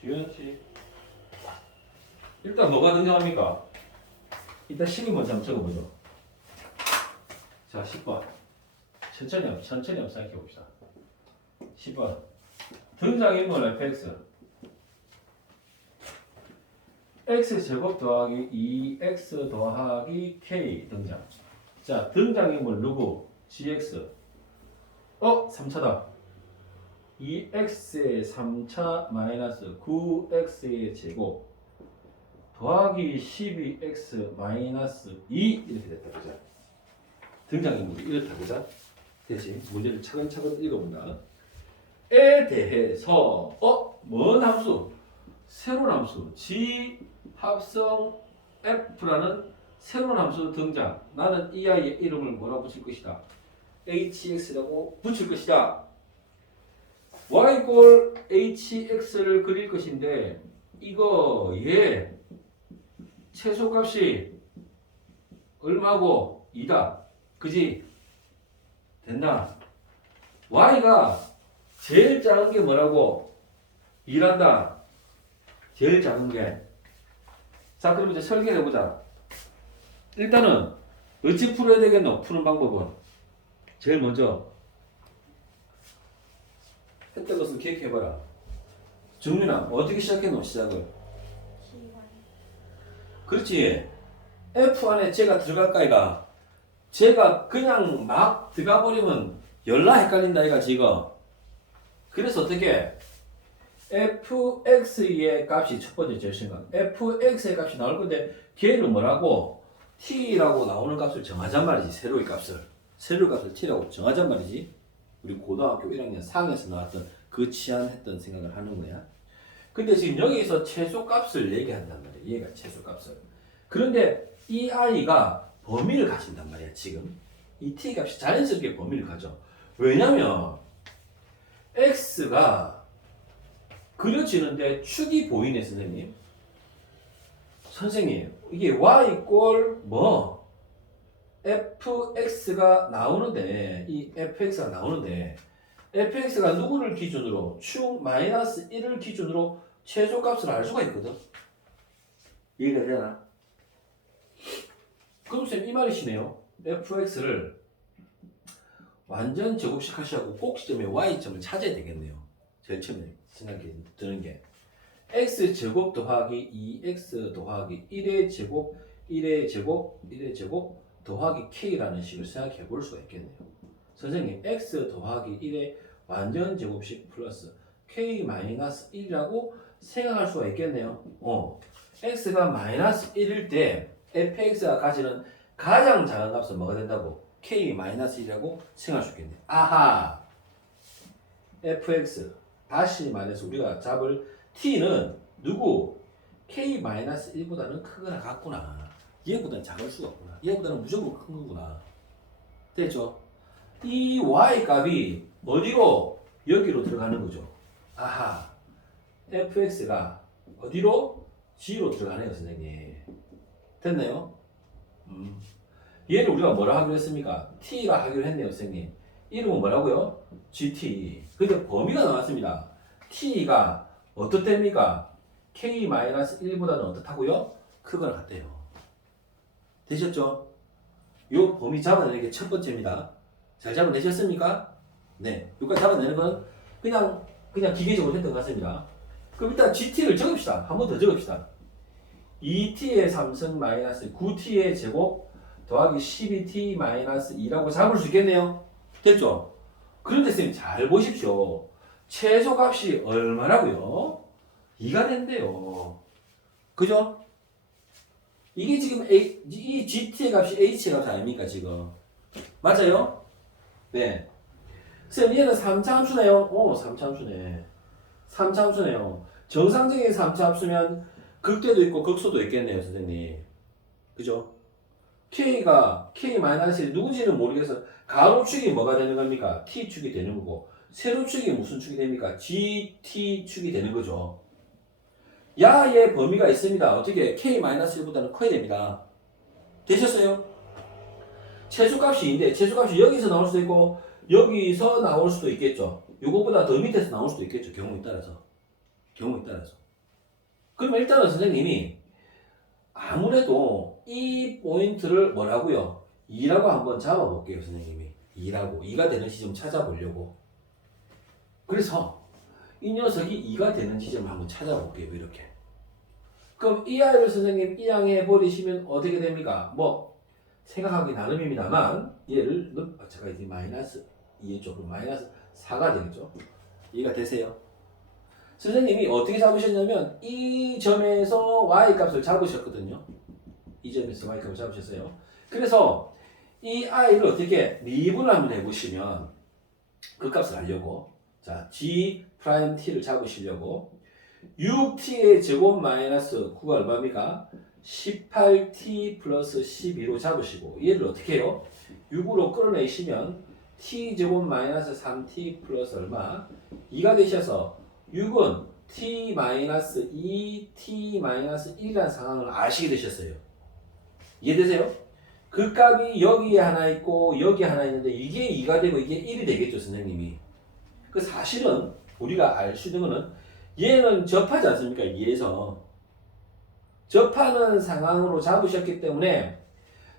지현 씨. 일단 뭐가 등장합니까? 일단 10을 먼저 한번 적어보죠. 자, 10번. 천천히, 천천히 한번 생각해 봅시다. 10번. 등장인물 fx. x 제곱 더하기 2x 더하기 k 등장. 자, 등장인물 누구? gx. 어, 3차다. 2x의 3차 마이너스 9x의 제곱 더하기 12x 마이너스 2 이렇게 됐다 그죠? 등장인물이 이렇다 그죠? 대신 문제를 차근차근 읽어본다. 에 대해서 어? 뭔 함수? 새로운 함수 g 합성 f라는 새로운 함수 등장. 나는 이 아이의 이름을 뭐라 붙일 것이다? hx라고 붙일 것이다. Y 꼴 hx를 그릴 것인데 이거 얘 최소값이 얼마고 2다. 그지? 됐나? y가 제일 작은 게 뭐라고? 2란다. 제일 작은 게. 자, 그럼 이제 설계해 보자. 일단은 어찌 풀어야 되겠노? 푸는 방법은 제일 먼저 했던 것을 기억해봐라. 정민아, 어떻게 시작했노? 시작을. 그렇지. F 안에 제가 들어갈까, 이가? 제가 그냥 막 들어가 버리면 열나 헷갈린다, 이가 지금. 그래서 어떻게? fx의 값이 첫 번째 제일 생각. fx의 값이 나올 건데, 걔를 뭐라고? t라고 나오는 값을 정하잔 말이지, 세로의 값을. 세로의 값을 t라고 정하잔 말이지. 우리 고등학교 1학년 상에서 나왔던 그 치안했던 생각을 하는 거야. 근데 지금 여기서 최소값을 얘기한단 말이야. 얘가 최소값을. 그런데 이 아이가 범위를 가진단 말이야. 지금 이 t 값이 자연스럽게 범위를 가져. 왜냐면 x가 그려지는데 축이 보이네 선생님. 선생님 이게 y 꼴 뭐? fx가 나오는데 이 fx가 나오는데 fx가 누구를 기준으로 축 마이너스 1을 기준으로 최소값을 알 수가 있거든. 이해가 되나? 그럼 쌤이 말이시네요. fx를 완전 제곱식 하시고 꼭지점에 y점을 찾아야 되겠네요. 제일 처음에 생각이 드는 게 x 제곱 더하기 2x 더하기 1의 제곱 1의 제곱 1의 제곱 더하기 k라는 식을 생각해 볼 수가 있겠네요. 선생님 x 더하기 1의 완전 제곱식 플러스 k 마이너스 1이라고 생각할 수가 있겠네요. 어, x가 마이너스 1일 때 fx가 가지는 가장 작은 값은 뭐가 된다고? k 마이너스 1이라고 생각할 수 있겠네. 아하, fx 다시 말해서 우리가 잡을 t는 누구? k 마이너스 1보다는 크거나 같구나. 얘보다는 작을 수가 없구나. 얘보다는 무조건 큰 거구나. 됐죠? 이 y 값이 어디로? 여기로 들어가는 거죠. 아하. fx가 어디로? g로 들어가네요, 선생님. 됐나요? 음. 얘를 우리가 뭐라 하기로 했습니까? t가 하기로 했네요, 선생님. 이름은 뭐라고요? gt. 근데 범위가 나왔습니다. t가 어떻답니까? k-1보다는 어떻다고요? 크거나 같대요. 되셨죠? 요 범위 잡아내는 게 첫 번째입니다. 잘 잡아내셨습니까? 네. 여기까지 잡아내는 건 그냥, 그냥 기계적으로 했던 것 같습니다. 그럼 일단 GT를 적읍시다. 한 번 더 적읍시다. 2t의 3승 마이너스 9t의 제곱 더하기 12t 마이너스 2라고 잡을 수 있겠네요. 됐죠? 그런데 선생님 잘 보십시오. 최소값이 얼마라고요? 2가 된대요. 그죠? 이게 지금 A, 이 GT의 값이 H의 값 아닙니까 지금? 맞아요? 네. 선생님 얘는 3차함수네요. 오 3차함수네. 3차함수네요. 정상적인 3차 함수면 극대도 있고 극소도 있겠네요 선생님. 그죠? K가 K-1 누군지는 모르겠어. 가로축이 뭐가 되는 겁니까? T축이 되는 거고 세로축이 무슨 축이 됩니까? GT축이 되는 거죠. 야의 범위가 있습니다. 어떻게 K-1보다는 커야 됩니다. 되셨어요? 최소값이 2인데 최소값이 여기서 나올 수도 있고 여기서 나올 수도 있겠죠. 요거보다 더 밑에서 나올 수도 있겠죠. 경우에 따라서. 경우에 따라서. 그러면 일단은 선생님이 아무래도 이 포인트를 뭐라고요? 2라고 한번 잡아볼게요, 선생님이. 2라고. 2가 되는 지점 찾아보려고. 그래서 이 녀석이 2가 되는 지점을 한번 찾아볼게요, 이렇게. 그럼 이 아이를 선생님 이양해 버리시면 어떻게 됩니까? 뭐 생각하기 나름입니다만 얘를 넣- 아, 제가 이제 마이너스 2의 쪽으로 마이너스 4가 되겠죠. 이해가 되세요? 선생님이 어떻게 잡으셨냐면 이 점에서 y 값을 잡으셨거든요. 이 점에서 y 값을 잡으셨어요. 그래서 이 i를 어떻게 미분을 한번 해보시면 그 값을 알려고 자 g 프라임 t를 잡으시려고 6t의 제곱 마이너스 9가 얼마입니까? 18t 플러스 12로 잡으시고 얘를 어떻게 해요? 6으로 끌어내시면 t 제곱 마이너스 3t 플러스 얼마? 2가 되셔서 6은 t 마이너스 2, t 마이너스 1이라는 상황을 아시게 되셨어요. 이해되세요? 그 값이 여기에 하나 있고 여기 하나 있는데 이게 2가 되고 이게 1이 되겠죠, 선생님이. 그 사실은 우리가 알 수 있는 거는 얘는 접하지 않습니까? 2에서. 접하는 상황으로 잡으셨기 때문에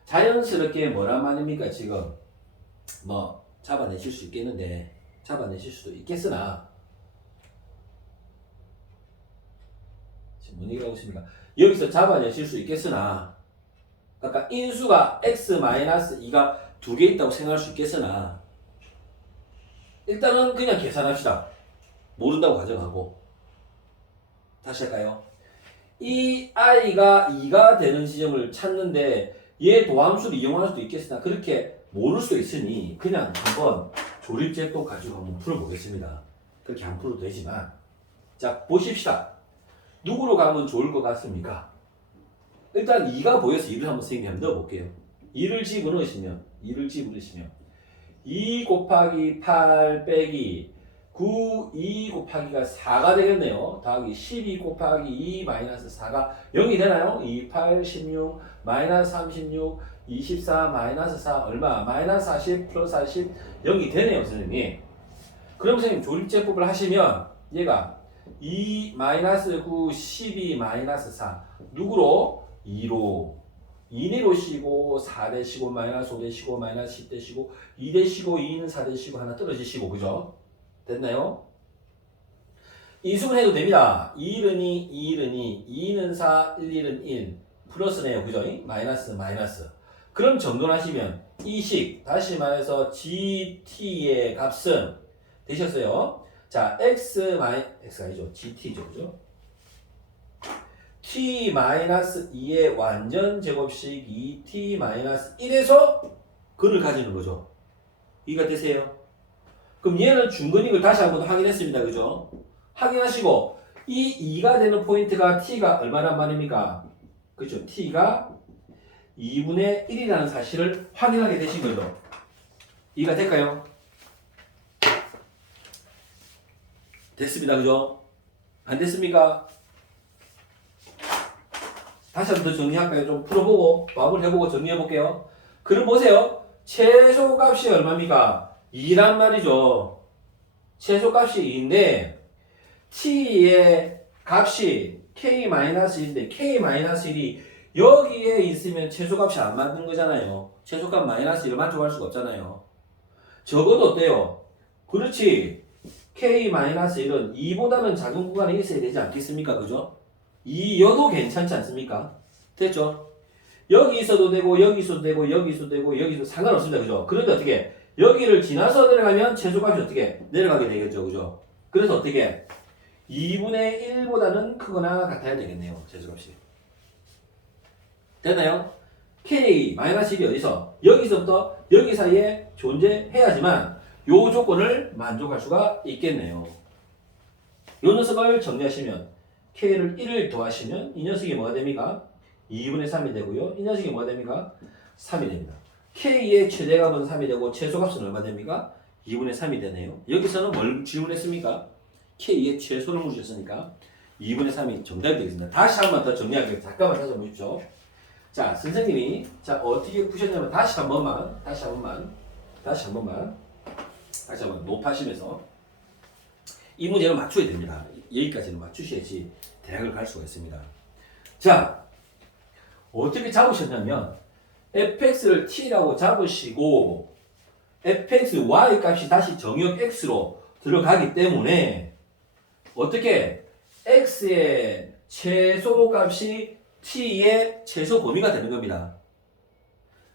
자연스럽게 뭐란 말입니까, 지금? 뭐, 잡아내실 수 있겠는데, 잡아내실 수도 있겠으나, 지금 뭔 얘기를 하고 있습니까? 여기서 잡아내실 수 있겠으나, 아까 인수가 x-2가 두 개 있다고 생각할 수 있겠으나, 일단은 그냥 계산합시다. 모른다고 가정하고. 다시 할까요? 이 i가 2가 되는 지점을 찾는데 얘 도함수를 이용할 수도 있겠으나 그렇게 모를 수 있으니 그냥 한번 조립제도 가지고 한번 풀어보겠습니다. 그렇게 안 풀어도 되지만 자 보십시다. 누구로 가면 좋을 것 같습니까? 일단 2가 보여서 2를 한번 선생님이 넣어볼게요. 2를 집어넣으시면 2를 집어넣으시면 2 곱하기 8 빼기 9, 2 곱하기가 4가 되겠네요. 더하기 12 곱하기 2 마이너스 4가 0이 되나요? 2, 8, 16, 마이너스 36, 24, 마이너스 4 얼마? 마이너스 40 플러스 40 0이 되네요, 선생님. 그럼 선생님 조립제법을 하시면 얘가 2 마이너스 9, 12 마이너스 4 누구로? 2로 2 내려오시고 4 대시고 마이너스 5 대시고 마이너스 10 대시고 2 대시고 2는 4 대시고 하나 떨어지시고 그죠? 됐나요? 이승을 해도 됩니다. 2는 2, 2는 2, 2는 4, 1, 1은 1 플러스네요. 그죠? 마이너스 마이너스 그럼 정돈하시면 이 식 다시 말해서 GT의 값은 되셨어요. 자, x 마이 x 아니죠. GT죠. 그죠? t 마이너스 2의 완전 제곱식 2t 마이너스 1에서 그를 가지는 거죠. 이해가 되세요? 그럼 얘는 중근익을 다시 한번 확인했습니다. 그죠? 확인하시고 이 2가 되는 포인트가 t가 얼마란 말입니까? 그죠? t가 2분의 1이라는 사실을 확인하게 되신 거죠. 이해가 될까요? 됐습니다. 그죠? 안 됐습니까? 다시 한 번 더 정리할까요? 좀 풀어보고 마무리 해보고 정리해볼게요. 그럼 보세요. 최소값이 얼마입니까? 2란 말이죠. 최소값이 2인데 t의 값이 k-1인데 k-1이 여기에 있으면 최소값이 안 맞는 거잖아요. 최소값 마이너스 1을 만족할 수가 없잖아요. 적어도 어때요? 그렇지. k-1은 2보다는 작은 구간에 있어야 되지 않겠습니까? 그죠? 2여도 괜찮지 않습니까? 됐죠? 여기 있어도 되고 여기 있어도 되고 여기 있어도 되고 여기 있어도 상관없습니다. 그죠? 그런데 어떻게 여기를 지나서 내려가면 최소값이 어떻게 내려가게 되겠죠. 그죠? 그래서 어떻게 2분의 1보다는 크거나 같아야 되겠네요. 최소값이. 됐나요? k 마이너스 1이 어디서? 여기서부터 여기 사이에 존재해야지만 요 조건을 만족할 수가 있겠네요. 요 녀석을 정리하시면 k를 1을 더하시면 이 녀석이 뭐가 됩니까? 2분의 3이 되고요. 이 녀석이 뭐가 됩니까? 3이 됩니다. K의 최대값은 3이 되고 최소값은 얼마 됩니까? 2분의 3이 되네요. 여기서는 뭘 질문했습니까? k의 최소를 물으셨으니까 2분의 3이 정답이 되겠습니다. 다시 한 번 더 정리할게요. 잠깐만 찾아보십시오. 자, 선생님이 자 어떻게 푸셨냐면 다시 한 번만, 다시 한 번만, 다시 한 번만, 다시 한 번 높아시면서 이 문제를 맞춰야 됩니다. 여기까지는 맞추셔야지 대학을 갈 수가 있습니다. 자, 어떻게 잡으셨냐면 fx를 t라고 잡으시고 fx y 값이 다시 정역 x로 들어가기 때문에 어떻게 x의 최소 값이 t의 최소 범위가 되는 겁니다.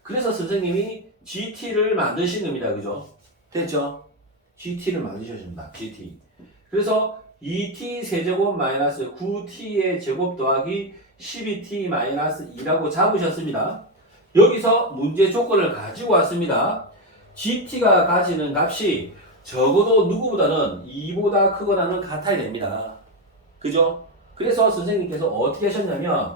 그래서 선생님이 gt를 만드신 겁니다. 그죠? 됐죠? gt를 만드셔줍니다. gt. 그래서 2t 세제곱 마이너스 9t의 제곱 더하기 12t 마이너스 2라고 잡으셨습니다. 여기서 문제 조건을 가지고 왔습니다. gt가 가지는 값이 적어도 누구보다는 2보다 크거나는 같아야 됩니다. 그죠? 그래서 선생님께서 어떻게 하셨냐면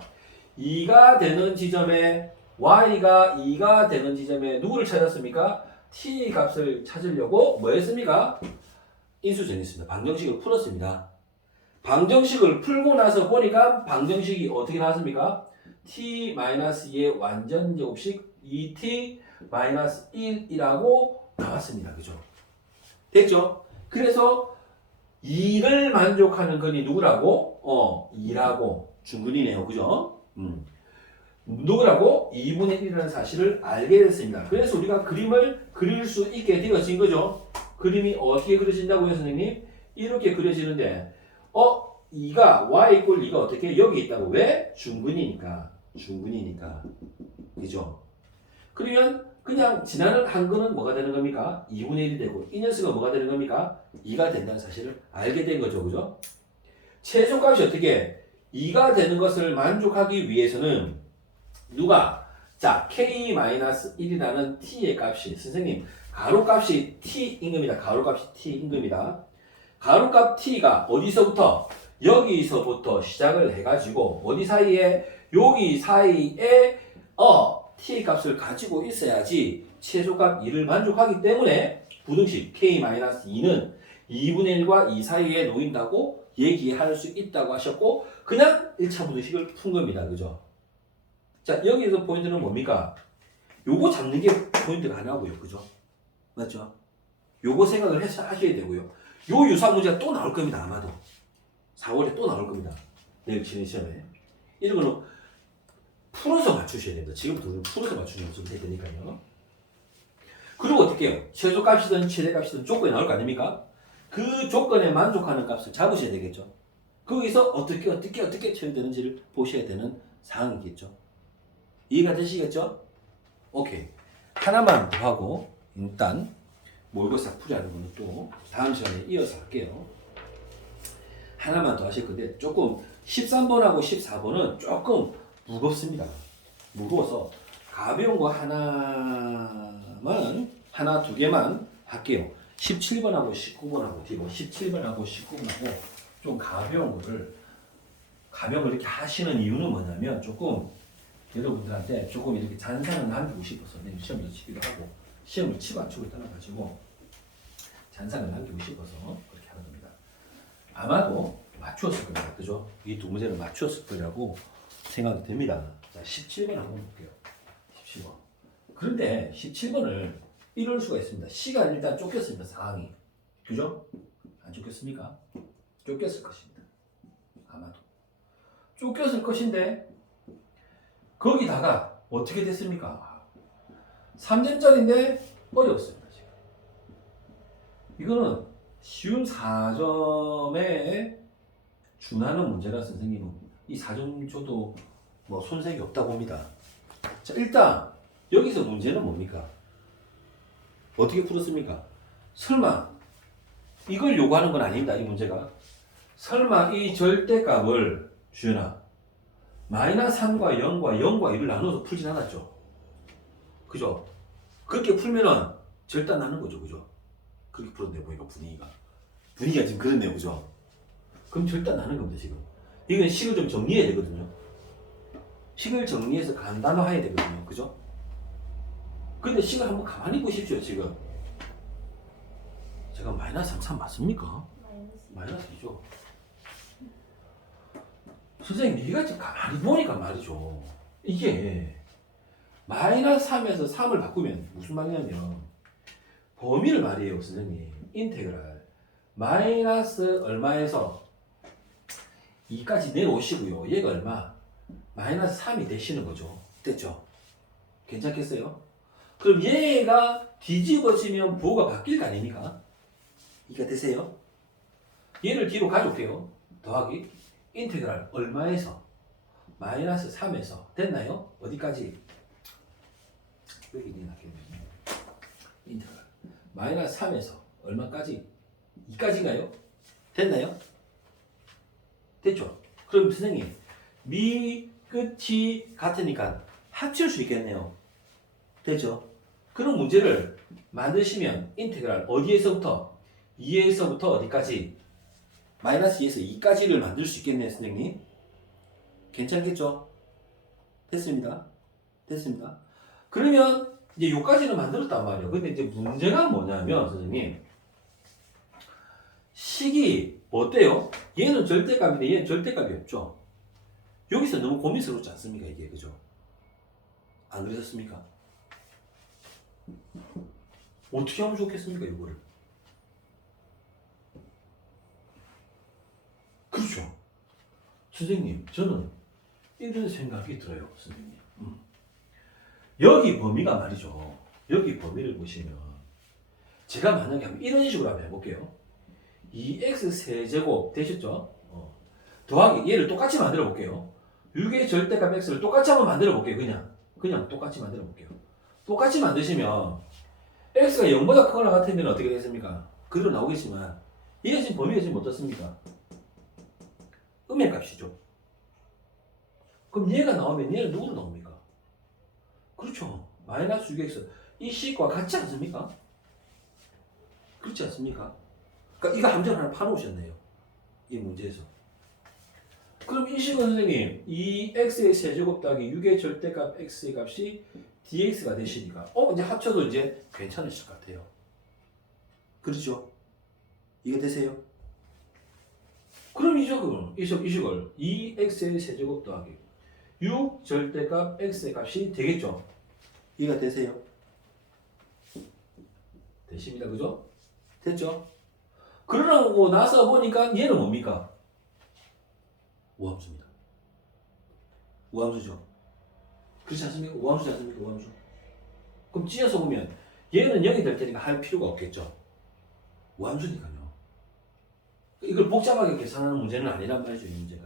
2가 되는 지점에 y가 2가 되는 지점에 누구를 찾았습니까? t 값을 찾으려고 뭐 했습니까? 인수 정했습니다. 방정식을 풀었습니다. 방정식을 풀고 나서 보니까 방정식이 어떻게 나왔습니까? T-2의 완전 제곱식 2t-1이라고 나왔습니다. 그죠? 됐죠? 그래서 2를 만족하는 건이 누구라고? 어, 2라고. 중근이네요. 그죠? 음. 누구라고? 2분의 1이라는 사실을 알게 됐습니다. 그래서 우리가 그림을 그릴 수 있게 되어진 거죠. 그림이 어떻게 그려진다고요, 선생님? 이렇게 그려지는데, 어, 2가, y 이꼴 2가 어떻게 여기 있다고? 왜? 중근이니까. 중근이니까. 그죠? 그러면 그냥 지나는 한 근은 뭐가 되는 겁니까? 2분의 1이 되고, 이 녀석은 뭐가 되는 겁니까? 2가 된다는 사실을 알게 된 거죠. 그죠? 최소값이 어떻게 2가 되는 것을 만족하기 위해서는 누가 자 k-1이라는 t의 값이 선생님 가로값이 t인 겁니다. 가로값이 t인 겁니다. 가로값 t가 어디서부터 여기서부터 시작을 해가지고 어디 사이에 여기 사이에 어 t 값을 가지고 있어야지 최소값 2를 만족하기 때문에 부등식 k-2는 2분의 1과 2 사이에 놓인다고 얘기할 수 있다고 하셨고 그냥 1차 부등식을 푼 겁니다. 그죠? 자, 여기서 포인트는 뭡니까? 요거 잡는 게 포인트가 하나고요. 그죠? 맞죠? 요거 생각을 해서 하셔야 되고요. 요 유사 문제가 또 나올 겁니다. 아마도. 4월에 또 나올 겁니다. 내일 치는 시험에. 이런 거는 풀어서 맞추셔야 됩니다. 지금부터 풀어서 연습을 해야 되니까요. 그리고 어떻게 해요? 최소 값이든 최대 값이든 조건이 나올 거 아닙니까? 그 조건에 만족하는 값을 잡으셔야 되겠죠. 거기서 어떻게 어떻게 어떻게 처리되는지를 보셔야 되는 상황이겠죠. 이해가 되시겠죠? 오케이. 하나만 더 하고 일단 모의고사 풀이하는 거는 또 다음 시간에 이어서 할게요. 하나만 더 하실 건데 조금 13번하고 14번은 조금 무겁습니다. 무거워서 가벼운 거 하나만 하나 두 개만 할게요. 17번하고 19번하고 뒤로 17번하고 19번하고 좀 가벼운 거를 가벼운 걸 이렇게 하시는 이유는 뭐냐면 조금 여러분들한테 조금 이렇게 잔상을 남기고 싶어서 시험을 치기도 하고 시험을 치고 안 치고에 따라 가지고 잔상을 남기고 싶어서. 아마도 맞추었을 겁니다. 그죠? 이 두 문제를 맞추었을 거라고 생각이 됩니다. 자, 17번 한번 볼게요. 17번. 그런데 17번을 이럴 수가 있습니다. 시간 일단 쫓겼습니다. 상황이. 그죠? 안 쫓겼습니까? 쫓겼을 것입니다. 아마도. 쫓겼을 것인데 거기다가 어떻게 됐습니까? 3점짜리인데 어려웠습니다. 지금. 이거는 쉬운 4점에 준하는 문제라 선생님은 이 4점 줘도 뭐 손색이 없다고 봅니다. 자, 일단 여기서 문제는 뭡니까? 어떻게 풀었습니까? 설마 이걸 요구하는 건 아닙니다. 이 문제가. 설마 이 절대값을 주연아 마이너스 3과 0과 0과 1을 나눠서 풀진 않았죠. 그죠? 그렇게 풀면은 절단 나는 거죠. 그죠? 그렇게 풀었네 보니까 분위기가. 분위기가 지금 그렇네요. 그죠? 그럼 절단 나는 겁니다. 지금. 이건 식을 좀 정리해야 되거든요. 식을 정리해서 간단화해야 되거든요. 그죠? 근데 식을 한번 가만히 보십시오. 지금. 제가 마이너스 3, 3 맞습니까? 마이너스 2죠. 선생님, 네가 지금 가만히 보니까 말이죠. 이게 마이너스 3에서 3을 바꾸면 무슨 말이냐면 범위를 말이에요, 선생님. 인테그랄. 마이너스 얼마에서 2까지 내려오시고요. 얘가 얼마? 마이너스 3이 되시는 거죠. 됐죠? 괜찮겠어요? 그럼 얘가 뒤집어지면 부호가 바뀔 거 아닙니까? 이가 되세요? 얘를 뒤로 가져올게요. 더하기 인테그랄 얼마에서? 마이너스 3에서 됐나요? 어디까지? 여기 낫겠네. 인테그랄 마이너스 3에서 얼마까지? 2까지인가요? 됐나요? 됐죠? 그럼 선생님 미 끝이 같으니까 합칠 수 있겠네요. 되죠? 그런 문제를 만드시면 인테그랄 어디에서부터 2에서부터 어디까지 마이너스 2에서 2까지를 만들 수 있겠네요, 선생님. 괜찮겠죠? 됐습니다. 됐습니다. 그러면 이제 요까지는 만들었단 말이에요. 근데 이제 문제가 뭐냐면 선생님 식이 어때요? 얘는 절대값인데 얘는 절대값이 없죠. 여기서 너무 고민스럽지 않습니까 이게 그죠? 안 그러셨습니까? 어떻게 하면 좋겠습니까 이거를? 그렇죠. 선생님 저는 이런 생각이 들어요 선생님. 음. 여기 범위가 말이죠. 여기 범위를 보시면 제가 만약에 이런 식으로 한번 해볼게요. 2x 세제곱 되셨죠? 어. 더하기 얘를 똑같이 만들어 볼게요. 6의 절대값 x를 똑같이 한번 만들어 볼게요. 그냥 그냥 똑같이 만들어 볼게요. 똑같이 만드시면 x가 0보다 크거나 같으면 어떻게 되겠습니까? 그대로 나오겠지만 얘가 지금 범위가 지금 어떻습니까? 음의 값이죠. 그럼 얘가 나오면 얘는 누구로 나옵니까? 그렇죠. 마이너스 6x 이 식과 같지 않습니까? 그렇지 않습니까? 그러니까 이거 함정 하나 파놓으셨네요. 이 문제에서. 그럼 이 식은 선생님 이 x의 세제곱 더하기 6의 절대값 x의 값이 dx가 되시니까 어 이제 합쳐도 이제 괜찮으실 것 같아요. 그렇죠? 이게 되세요? 그럼 이 식은 이 식, 이 식을 2x의 세제곱 더하기 6 절대값 x의 값이 되겠죠? 이해가 되세요? 되십니다. 그죠? 됐죠? 그러고 나서 보니까 얘는 뭡니까? 우함수입니다. 우함수죠. 그렇지 않습니까? 우함수지 않습니까? 우함수. 그럼 찢어서 보면 얘는 0이 될 테니까 할 필요가 없겠죠. 우함수니까요. 이걸 복잡하게 계산하는 문제는 아니란 말이죠. 이 문제가.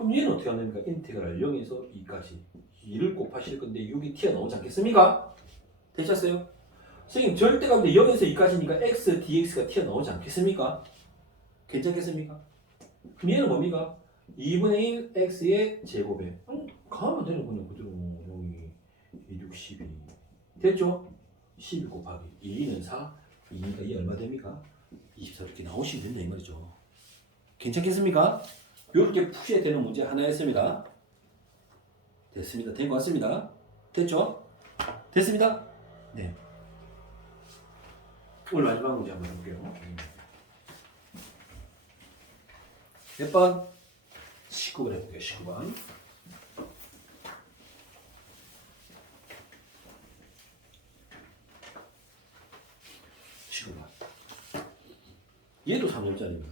그럼 얘는 어떻게 하면 됩니까? 인테그랄 0에서 2까지 2를 곱하실 건데 6이 튀어나오지 않겠습니까? 되셨어요? 선생님 절대값인데 0에서 2까지니까 x, dx가 튀어나오지 않겠습니까? 괜찮겠습니까? 그럼 얘는 뭡니까? 2분의 1 x의 제곱에 음, 가면 되는군요 그대로 0이 2, 6, 12 됐죠? 12 곱하기 2는 4 2니까 이 얼마 됩니까? 24 이렇게 나오시면 된다 이 말이죠 괜찮겠습니까? 이렇게 푸셔야 되는 문제 하나였습니다 됐습니다 된 것 같습니다 됐죠? 됐습니다? 네 오늘 마지막 문제 한번 해볼게요. 몇 번? 19번 해볼게요. 19번. 번 얘도 3점짜리입니다.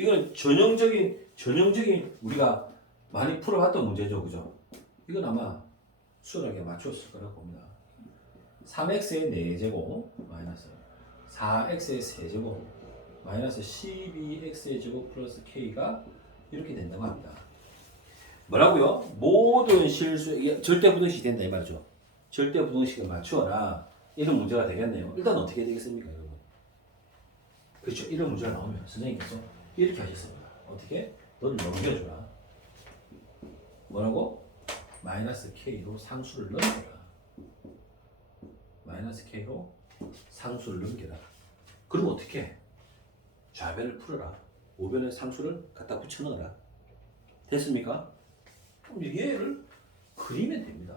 이건 전형적인, 전형적인 우리가 많이 풀어봤던 문제죠. 그죠? 이건 아마 수월하게 맞췄을 거라고 봅니다. 3x의 4제곱 마이너스 4x의 세제곱 마이너스 12x의 제곱 플러스 k가 이렇게 된다고 합니다. 뭐라고요? 모든 실수 절대 부등식이 된다 이 말이죠. 절대 부등식을 맞추어라 이런 문제가 되겠네요. 일단 어떻게 되겠습니까, 여러분? 그렇죠. 이런 문제가 나오면 선생님께서 이렇게 하셨습니다. 어떻게? 너를 넘겨줘라. 뭐라고? 마이너스 k로 상수를 넘겨라. 마이너스 k로 상수를 넘겨라. 그럼 어떻게? 해? 좌변을 풀어라. 우변의 상수를 갖다 붙여 넣어라. 됐습니까? 그럼 얘를 그리면 됩니다.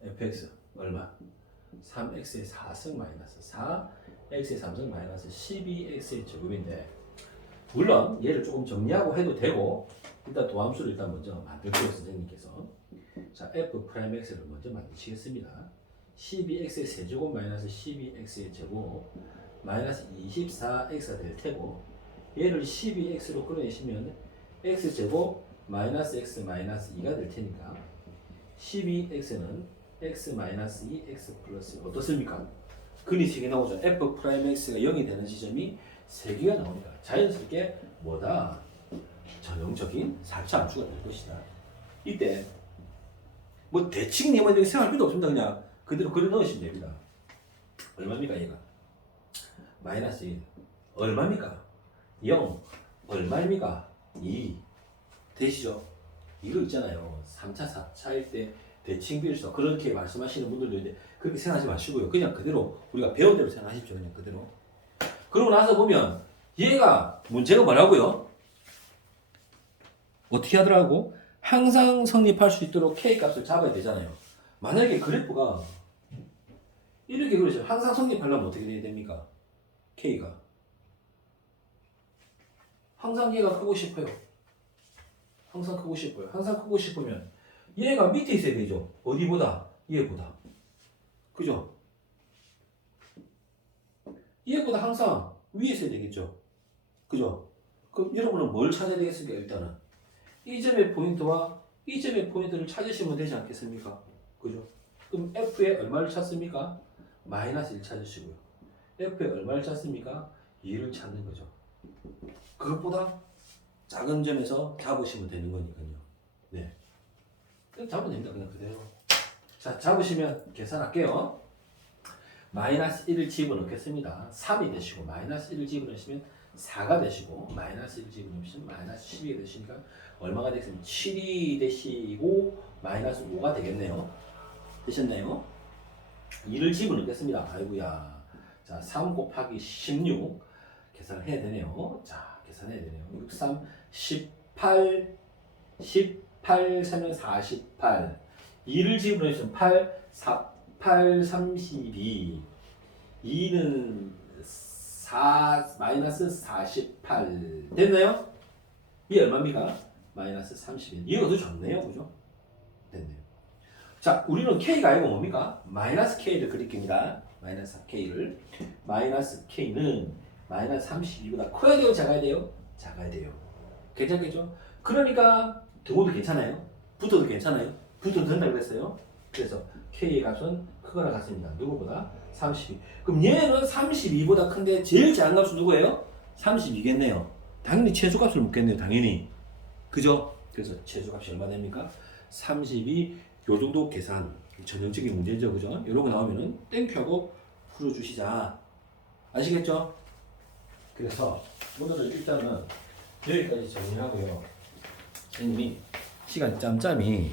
fx 얼마? 3x의 4승 마이너스 4, x의 3승 마이너스 12x의 제곱인데 물론 얘를 조금 정리하고 해도 되고 일단 도함수를 일단 먼저 만들게요 선생님께서 자 f 프라임 x를 먼저 만드시겠습니다. 12x의 세제곱 마이너스 12x의 제곱 마이너스 24x가 될 테고 얘를 12x로 끌어내시면 x제곱 마이너스 x 마이너스 2가 될 테니까 12x는 x 마이너스 2 x 플러스 어떻습니까? 근이 3개 나오죠. f 프라임 x가 0이 되는 지점이 3개가 나옵니다. 자연스럽게 뭐다? 전형적인 4차 함수가 될 것이다. 이때 뭐 대칭 예만 여기 생각할 필요 없습니다. 그냥 그대로 그려 넣으시면 됩니다. 얼마입니까 얘가? 마이너스 1 얼마입니까? 0 얼마입니까? 2 되시죠? 이거 있잖아요. 3차, 4차일 때 대칭 비율서 그렇게 말씀하시는 분들도 있는데 그렇게 생각하지 마시고요. 그냥 그대로 우리가 배운 대로 생각하십시오. 그냥 그대로. 그러고 나서 보면 얘가 문제가 뭐라고요? 어떻게 하더라고? 항상 성립할 수 있도록 K 값을 잡아야 되잖아요. 만약에 그래프가 이렇게 그러죠. 항상 성립하려면 어떻게 돼야 됩니까? K가. 항상 얘가 크고 싶어요. 항상 크고 싶어요. 항상 크고 싶으면 얘가 밑에 있어야 되죠. 어디보다? 얘보다. 그죠? 얘보다 항상 위에 있어야 되겠죠. 그죠? 그럼 여러분은 뭘 찾아야 되겠습니까? 일단은 이 점의 포인트와 이 점의 포인트를 찾으시면 되지 않겠습니까? 그죠? 그럼 F에 얼마를 찾습니까? 마이너스 1 찾으시고요. F에 얼마를 찾습니까? 2를 찾는 거죠. 그것보다 작은 점에서 잡으시면 되는 거니까요. 네. 잡으면 됩니다. 그냥 그대로. 자, 잡으시면 계산할게요. 마이너스 1을 집어넣겠습니다. 3이 되시고, 마이너스 1을 집어넣으시면 4가 되시고, 마이너스 1을 집어넣으시면 마이너스 12가 되시니까 얼마가 되겠습니까? 7이 되시고, 마이너스 5가 되겠네요. 되셨나요? 2를 집어넣겠습니다. 아이고야. 자, 3 곱하기 16 계산을 해야 되네요. 자, 계산해야 되네요. 6, 3, 18, 18, 3은 48. 2를 집어넣으시면 8, 4, 8, 32. 2는 4, 마이너스 48. 됐나요? 이 얼마입니까? 마이너스 31. 이거 더 좋네요. 그죠? 됐네요. 자, 우리는 K가 아니고 뭡니까? 마이너스 K를 그릴 겁니다. 마이너스 K를. 마이너스 K는 마이너스 32보다 커야 돼요? 작아야 돼요? 작아야 돼요. 괜찮겠죠? 그러니까 등호도 괜찮아요? 붙어도 괜찮아요? 붙어도 된다고 그랬어요? 그래서 K의 값은 크거나 같습니다. 누구보다? 32. 그럼 얘는 32보다 큰데 제일 작은 값은 누구예요? 32겠네요. 당연히 최소값을 묻겠네요. 당연히. 그죠? 그래서 최소값이 얼마 됩니까? 32. 요 정도 계산. 전형적인 문제죠. 그죠? 거 나오면은 땡큐하고 풀어주시자. 아시겠죠? 그래서 오늘은 일단은 여기까지 정리하고요. 선생님이 시간 짬짬이